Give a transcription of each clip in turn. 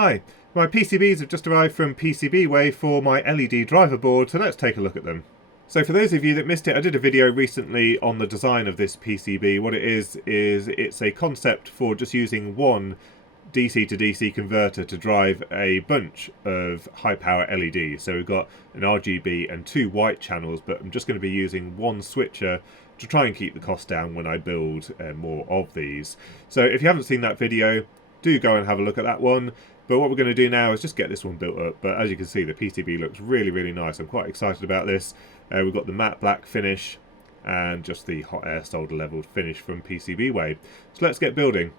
Hi, my PCBs have just arrived from PCBWay for my LED driver board, so let's take a look at them. So for those of you that missed it, I did a video recently on the design of this PCB. What it is it's a concept for just using one DC to DC converter to drive a bunch of high power LEDs. So we've got an RGB and two white channels, but I'm just going to be using one switcher to try and keep the cost down when I build more of these. So if you haven't seen that video, do go and have a look at that one. But what we're going to do now is just get this one built up. But as you can see, the PCB looks really, really nice. I'm quite excited about this. We've got the matte black finish and just the hot air solder leveled finish from PCBWay. So let's get building.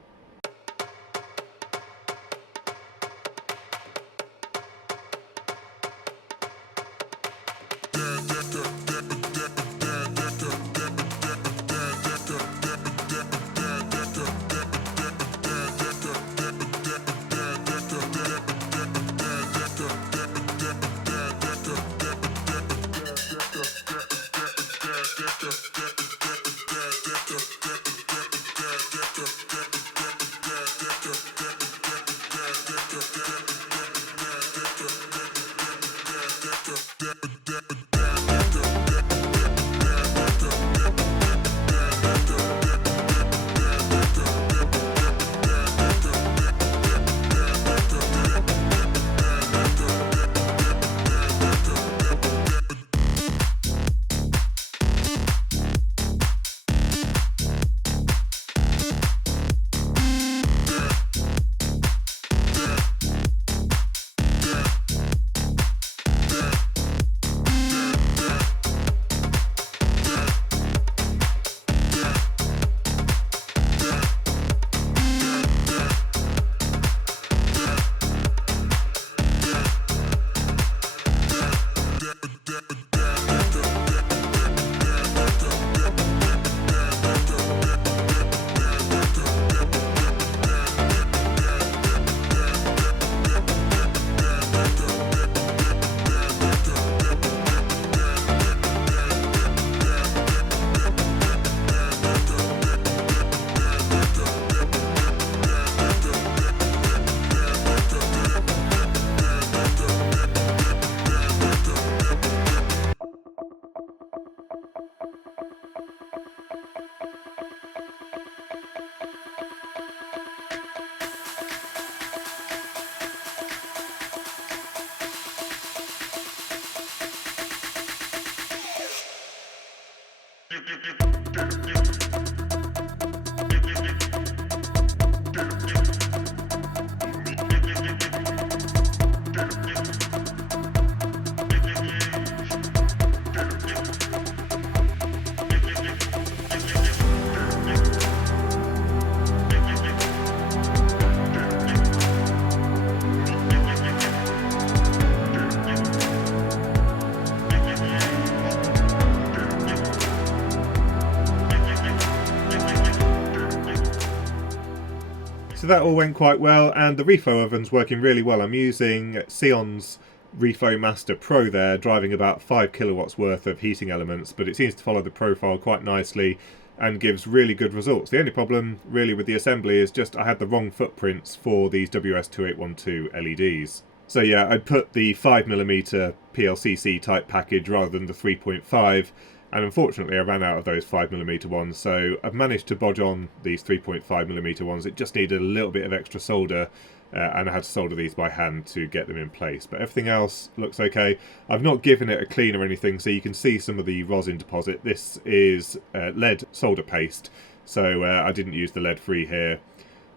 So that all went quite well, and the Reflow oven's working really well. I'm using Xion's Reflow Master Pro there, driving about 5 kilowatts worth of heating elements, but it seems to follow the profile quite nicely and gives really good results. The only problem really with the assembly is just I had the wrong footprints for these WS2812 LEDs. So yeah, I put the 5mm PLCC type package rather than the 3.5, and unfortunately I ran out of those 5mm ones, so I've managed to bodge on these 3.5mm ones. It just needed a little bit of extra solder, and I had to solder these by hand to get them in place. But everything else looks okay. I've not given it a clean or anything, so you can see some of the rosin deposit. This is lead solder paste, so I didn't use the lead free here,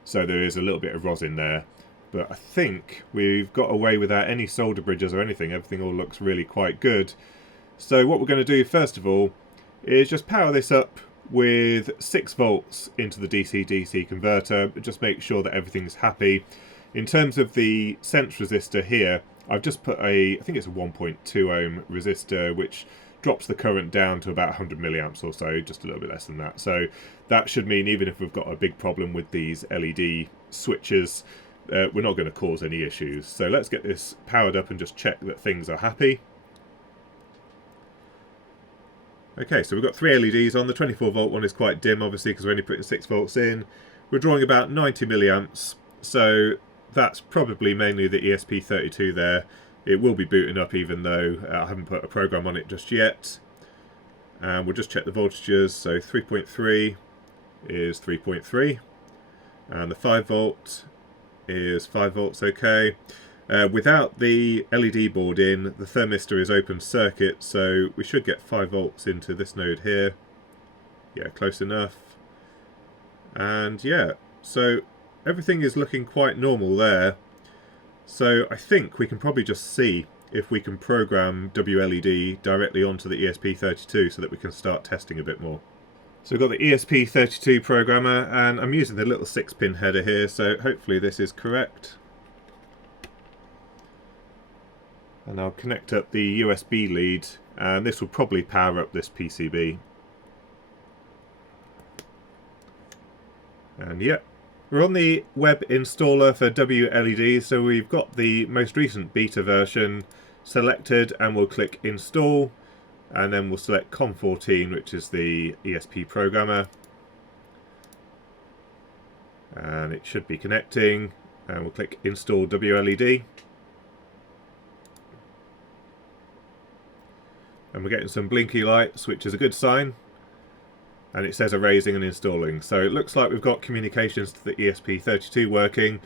so there is a little bit of rosin there. But I think we've got away without any solder bridges or anything. Everything all looks really quite good. So what we're going to do first of all is just power this up with 6 volts into the DC-DC converter. Just make sure that everything's happy. In terms of the sense resistor here, I've just put I think it's a 1.2 ohm resistor, which drops the current down to about 100 milliamps or so, just a little bit less than that. So that should mean even if we've got a big problem with these LED switches, we're not going to cause any issues. So let's get this powered up and just check that things are happy. Okay, so we've got 3 LEDs on. The 24 volt one is quite dim, obviously, because we're only putting 6 volts in. We're drawing about 90 milliamps. So that's probably mainly the ESP32 there. It will be booting up even though I haven't put a program on it just yet. And we'll just check the voltages. So 3.3 is 3.3, and the 5 volt is 5 volts, okay. Without the LED board in, the thermistor is open circuit, so we should get 5 volts into this node here. Yeah, close enough. And yeah, so everything is looking quite normal there. So I think we can probably just see if we can program WLED directly onto the ESP32 so that we can start testing a bit more. So we've got the ESP32 programmer, and I'm using the little 6-pin header here, so hopefully this is correct. And I'll connect up the USB lead, and this will probably power up this PCB. And yeah, we're on the web installer for WLED, so we've got the most recent beta version selected, and we'll click install, and then we'll select COM14, which is the ESP programmer, and it should be connecting, and we'll click install WLED, and we're getting some blinky lights, which is a good sign, and it says erasing and installing. So it looks like we've got communications to the ESP32 working,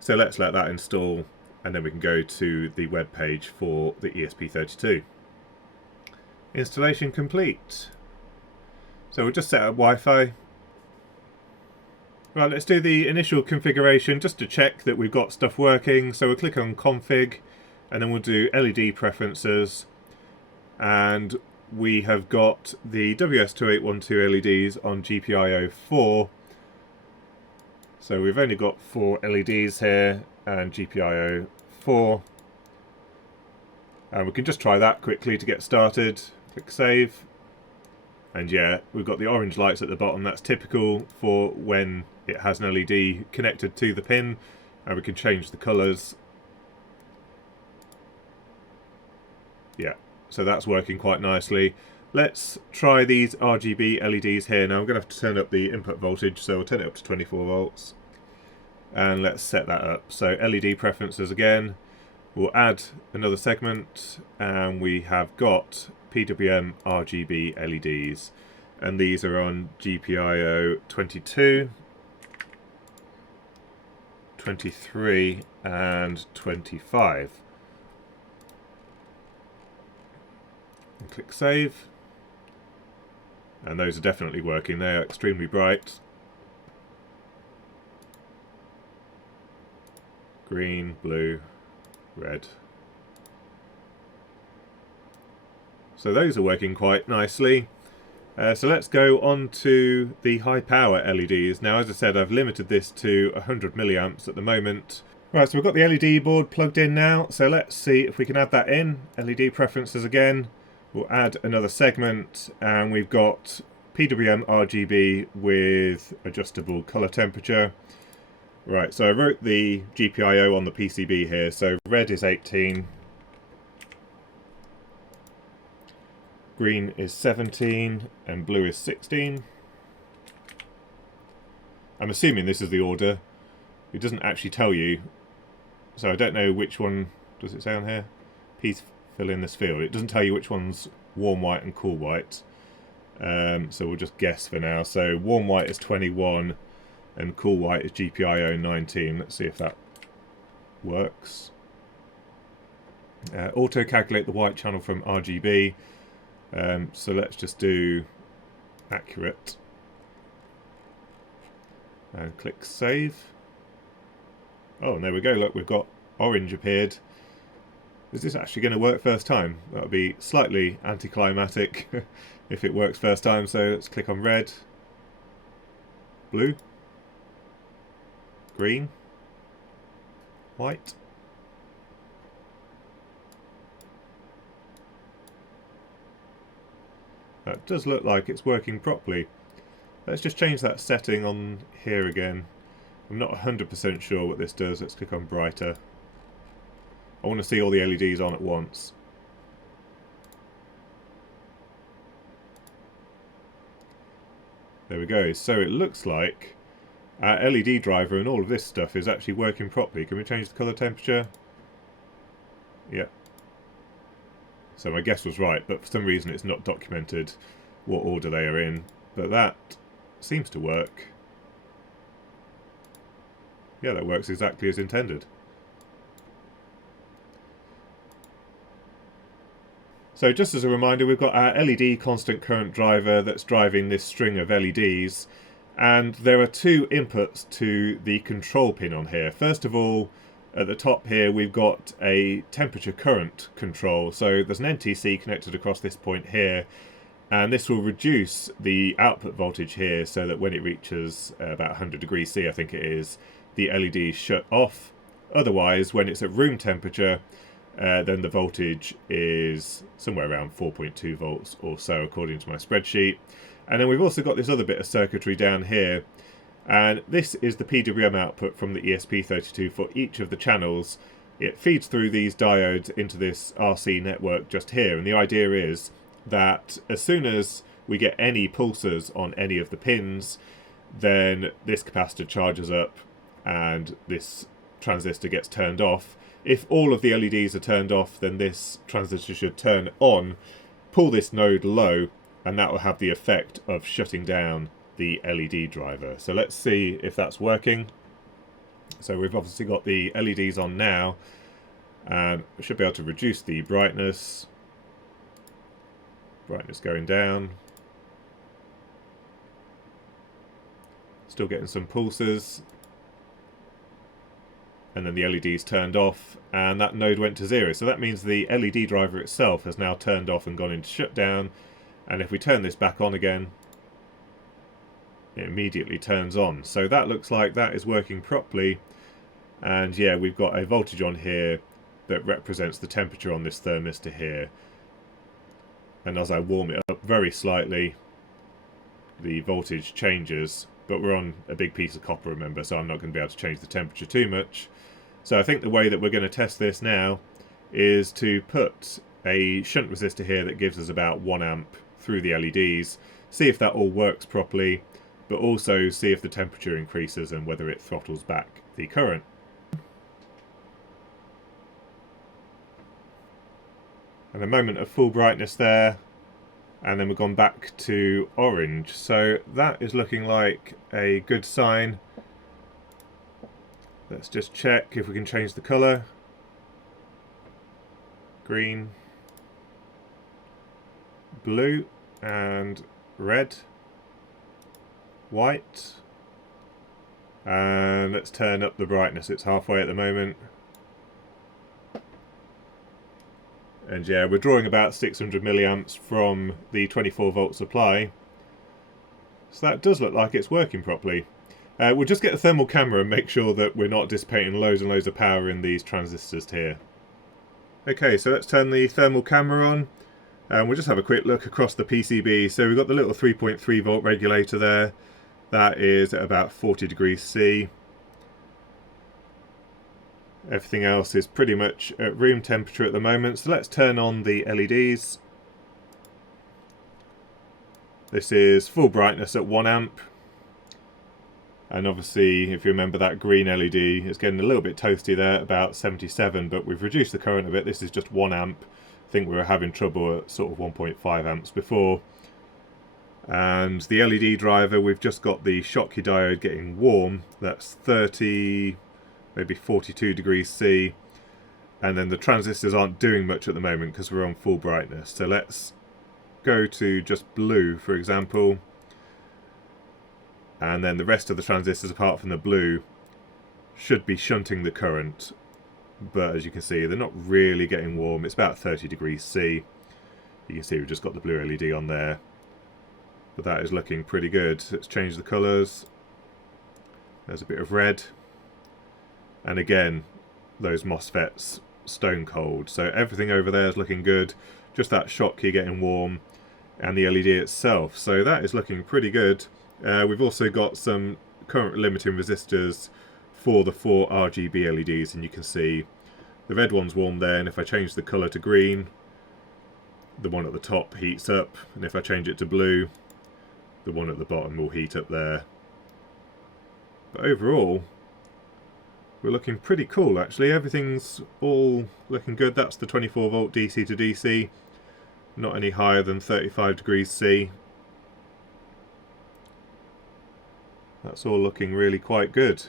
so let's let that install, and then we can go to the web page for the ESP32. Installation complete. So we'll just set up Wi-Fi. Right, let's do the initial configuration just to check that we've got stuff working. So we'll click on config, and then we'll do LED preferences, and we have got the WS2812 LEDs on GPIO 4. So we've only got 4 LEDs here and GPIO 4. And we can just try that quickly to get started. Click save. And yeah, we've got the orange lights at the bottom. That's typical for when it has an LED connected to the pin. And we can change the colours. Yeah, so that's working quite nicely. Let's try these RGB LEDs here. Now I'm going to have to turn up the input voltage, so we'll turn it up to 24 volts. And let's set that up. So LED preferences again. We'll add another segment, and we have got PWM RGB LEDs. And these are on GPIO 22, 23 and 25. And click save. And those are definitely working. They are extremely bright. Green, blue, red. So those are working quite nicely. So let's go on to the high power LEDs. Now, as I said, I've limited this to 100 milliamps at the moment. Right, so we've got the LED board plugged in now. So let's see if we can add that in. LED preferences again. We'll add another segment, and we've got PWM RGB with adjustable color temperature. Right, so I wrote the GPIO on the PCB here. So red is 18, green is 17, and blue is 16. I'm assuming this is the order. It doesn't actually tell you, so I don't know which one. Does it say on here? Please fill in this field. It doesn't tell you which one's warm white and cool white. So we'll just guess for now. So warm white is 21 and cool white is GPIO 19. Let's see if that works. Auto calculate the white channel from RGB. So let's just do accurate and click save. Oh, and there we go. Look, we've got orange appeared. Is this actually going to work first time? That would be slightly anticlimactic if it works first time. So let's click on red, blue, green, white. That does look like it's working properly. Let's just change that setting on here again. I'm not 100% sure what this does. Let's click on brighter. I want to see all the LEDs on at once. There we go. So it looks like our LED driver and all of this stuff is actually working properly. Can we change the colour temperature? Yep. So my guess was right, but for some reason it's not documented what order they are in. But that seems to work. Yeah, that works exactly as intended. So just as a reminder, we've got our LED constant current driver that's driving this string of LEDs. And there are two inputs to the control pin on here. First of all, at the top here we've got a temperature current control. So there's an NTC connected across this point here, and this will reduce the output voltage here so that when it reaches about 100 degrees C, I think it is, the LEDs shut off. Otherwise, when it's at room temperature, then the voltage is somewhere around 4.2 volts or so according to my spreadsheet. And then we've also got this other bit of circuitry down here, and this is the PWM output from the ESP32 for each of the channels. It feeds through these diodes into this RC network just here, and the idea is that as soon as we get any pulses on any of the pins, then this capacitor charges up and this transistor gets turned off. If all of the LEDs are turned off, then this transistor should turn on, pull this node low, and that will have the effect of shutting down the LED driver. So let's see if that's working. So we've obviously got the LEDs on now, and we should be able to reduce the brightness. Brightness going down. Still getting some pulses. And then the LEDs turned off, and that node went to 0. So that means the LED driver itself has now turned off and gone into shutdown. And if we turn this back on again, it immediately turns on. So that looks like that is working properly. And yeah, we've got a voltage on here that represents the temperature on this thermistor here. And as I warm it up very slightly, the voltage changes. But we're on a big piece of copper, remember, so I'm not going to be able to change the temperature too much. So I think the way that we're going to test this now is to put a shunt resistor here that gives us about 1 amp through the LEDs, see if that all works properly, but also see if the temperature increases and whether it throttles back the current. And a moment of full brightness there, and then we've gone back to orange. So that is looking like a good sign. Let's just check if we can change the colour. Green, blue, and red, white. And let's turn up the brightness. It's halfway at the moment. And yeah, we're drawing about 600 milliamps from the 24 volt supply. So that does look like it's working properly. We'll just get a thermal camera and make sure that we're not dissipating loads and loads of power in these transistors here. Okay, so let's turn the thermal camera on. And we'll just have a quick look across the PCB. So we've got the little 3.3 volt regulator there. That is at about 40 degrees C. Everything else is pretty much at room temperature at the moment. So let's turn on the LEDs. This is full brightness at 1 amp. And obviously, if you remember that green LED, it's getting a little bit toasty there, about 77, but we've reduced the current a bit. This is just 1 amp. I think we were having trouble at sort of 1.5 amps before. And the LED driver, we've just got the Schottky diode getting warm. That's 30... maybe 42 degrees C, and then the transistors aren't doing much at the moment because we're on full brightness. So let's go to just blue, for example, and then the rest of the transistors apart from the blue should be shunting the current, but as you can see they're not really getting warm. It's about 30 degrees C. You can see we've just got the blue LED on there, but that is looking pretty good. Let's change the colours. There's a bit of red. And again, those MOSFETs stone cold. So everything over there is looking good. Just that Schottky getting warm, and the LED itself. So that is looking pretty good. We've also got some current limiting resistors for the 4 RGB LEDs, and you can see the red one's warm there. And if I change the colour to green, the one at the top heats up, and if I change it to blue, the one at the bottom will heat up there. But overall, we're looking pretty cool actually. Everything's all looking good. That's the 24 volt DC to DC, not any higher than 35 degrees C. That's all looking really quite good.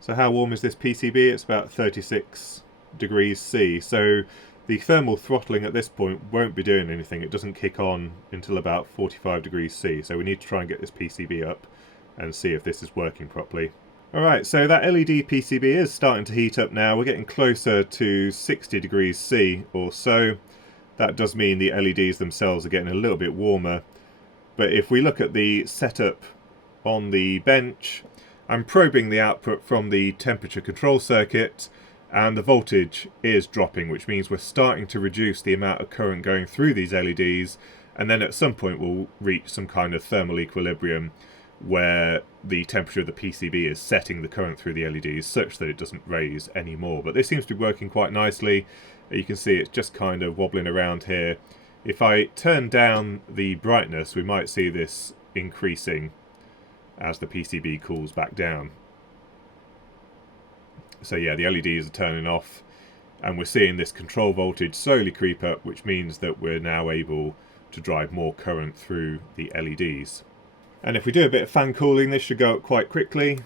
So how warm is this PCB? It's about 36 degrees C. So the thermal throttling at this point won't be doing anything. It doesn't kick on until about 45 degrees C. So we need to try and get this PCB up and see if this is working properly. Alright, so that LED PCB is starting to heat up now. We're getting closer to 60 degrees C or so. That does mean the LEDs themselves are getting a little bit warmer. But if we look at the setup on the bench, I'm probing the output from the temperature control circuit, and the voltage is dropping, which means we're starting to reduce the amount of current going through these LEDs, and then at some point we'll reach some kind of thermal equilibrium where the temperature of the PCB is setting the current through the LEDs such that it doesn't raise anymore. But this seems to be working quite nicely. You can see it's just kind of wobbling around here. If I turn down the brightness, we might see this increasing as the PCB cools back down. So yeah, the LEDs are turning off and we're seeing this control voltage slowly creep up, which means that we're now able to drive more current through the LEDs. And if we do a bit of fan cooling, this should go up quite quickly.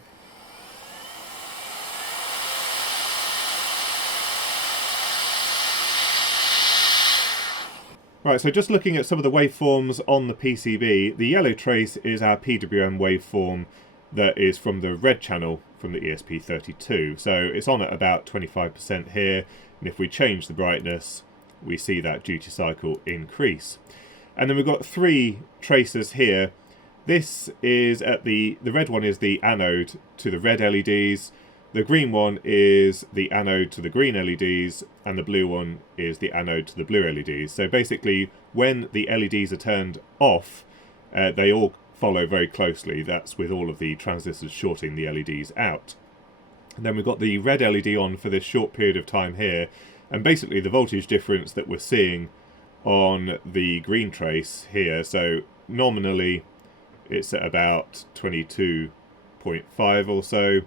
Right, so just looking at some of the waveforms on the PCB, the yellow trace is our PWM waveform that is from the red channel from the ESP32. So it's on at about 25% here, and if we change the brightness, we see that duty cycle increase. And then we've got three traces here. This is at the red one is the anode to the red LEDs, the green one is the anode to the green LEDs, and the blue one is the anode to the blue LEDs. So basically, when the LEDs are turned off, they all follow very closely. That's with all of the transistors shorting the LEDs out. And then we've got the red LED on for this short period of time here, and basically the voltage difference that we're seeing on the green trace here, so nominally it's at about 22.5 or so,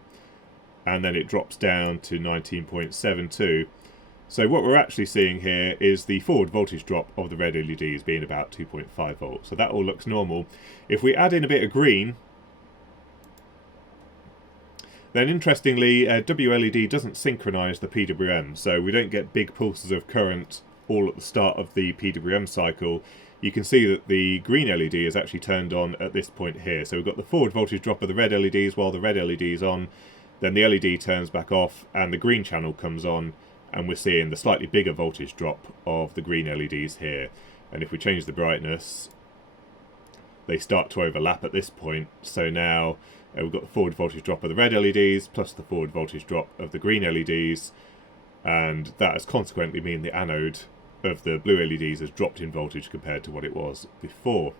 and then it drops down to 19.72. So what we're actually seeing here is the forward voltage drop of the red LEDs being about 2.5 volts. So that all looks normal. If we add in a bit of green, then interestingly, WLED doesn't synchronize the PWM, so we don't get big pulses of current all at the start of the PWM cycle. You can see that the green LED is actually turned on at this point here. So we've got the forward voltage drop of the red LEDs while the red LED is on, then the LED turns back off and the green channel comes on, and we're seeing the slightly bigger voltage drop of the green LEDs here. And if we change the brightness, they start to overlap at this point. So now we've got the forward voltage drop of the red LEDs plus the forward voltage drop of the green LEDs, and that has consequently mean the anode of the blue LEDs has dropped in voltage compared to what it was before.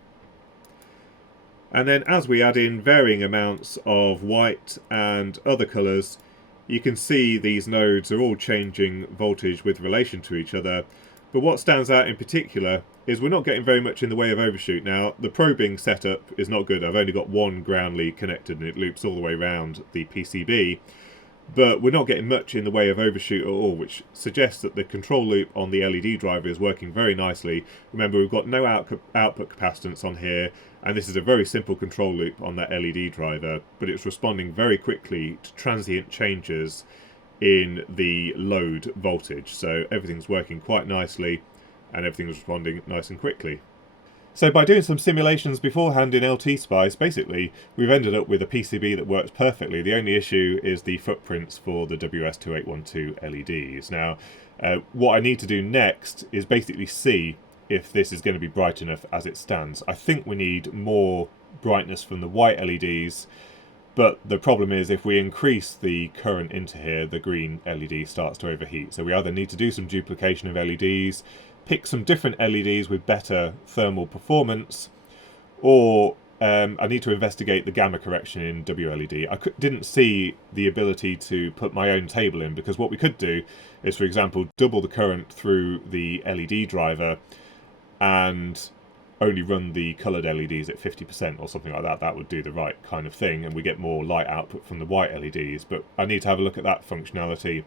And then as we add in varying amounts of white and other colours, you can see these nodes are all changing voltage with relation to each other. But what stands out in particular is we're not getting very much in the way of overshoot. Now, the probing setup is not good. I've only got one ground lead connected and it loops all the way around the PCB. But we're not getting much in the way of overshoot at all, which suggests that the control loop on the LED driver is working very nicely. Remember, we've got no output capacitance on here, and this is a very simple control loop on that LED driver, but it's responding very quickly to transient changes in the load voltage. So everything's working quite nicely, and everything's responding nice and quickly. So by doing some simulations beforehand in LT-Spice, basically we've ended up with a PCB that works perfectly. The only issue is the footprints for the WS2812 LEDs. Now, what I need to do next is basically see if this is going to be bright enough as it stands. I think we need more brightness from the white LEDs, but the problem is if we increase the current into here, the green LED starts to overheat. So we either need to do some duplication of LEDs, pick some different LEDs with better thermal performance, or I need to investigate the gamma correction in WLED. I didn't see the ability to put my own table in, because what we could do is, for example, double the current through the LED driver and only run the coloured LEDs at 50% or something like that. That would do the right kind of thing, and we get more light output from the white LEDs. But I need to have a look at that functionality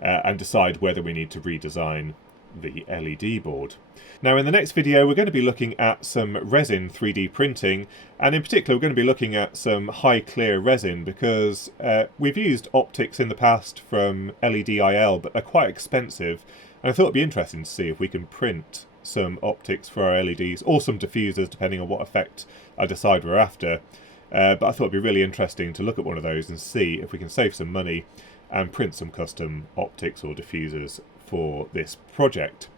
and decide whether we need to redesign the LED board. Now in the next video we're going to be looking at some resin 3D printing, and in particular we're going to be looking at some high clear resin, because we've used optics in the past from LED-IL, but they're quite expensive, and I thought it'd be interesting to see if we can print some optics for our LEDs, or some diffusers depending on what effect I decide we're after. But I thought it'd be really interesting to look at one of those and see if we can save some money and print some custom optics or diffusers for this project.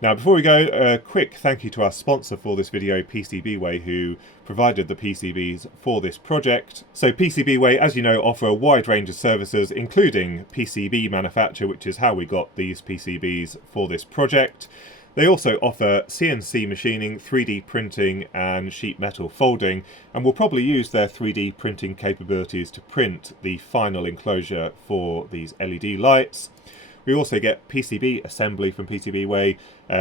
Now before we go, a quick thank you to our sponsor for this video, PCBWay, who provided the PCBs for this project. So PCBWay, as you know, offer a wide range of services, including PCB manufacture, which is how we got these PCBs for this project. They also offer CNC machining, 3D printing and sheet metal folding, and we'll probably use their 3D printing capabilities to print the final enclosure for these LED lights. We also get PCB assembly from PCBWay,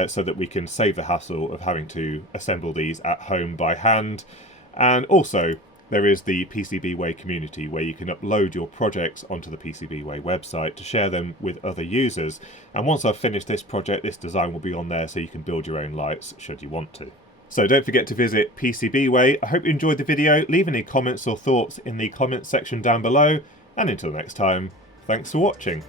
so that we can save the hassle of having to assemble these at home by hand. And also there is the PCBWay community, where you can upload your projects onto the PCBWay website to share them with other users. And once I've finished this project, this design will be on there so you can build your own lights should you want to. So don't forget to visit PCBWay. I hope you enjoyed the video. Leave any comments or thoughts in the comments section down below. And until next time, thanks for watching.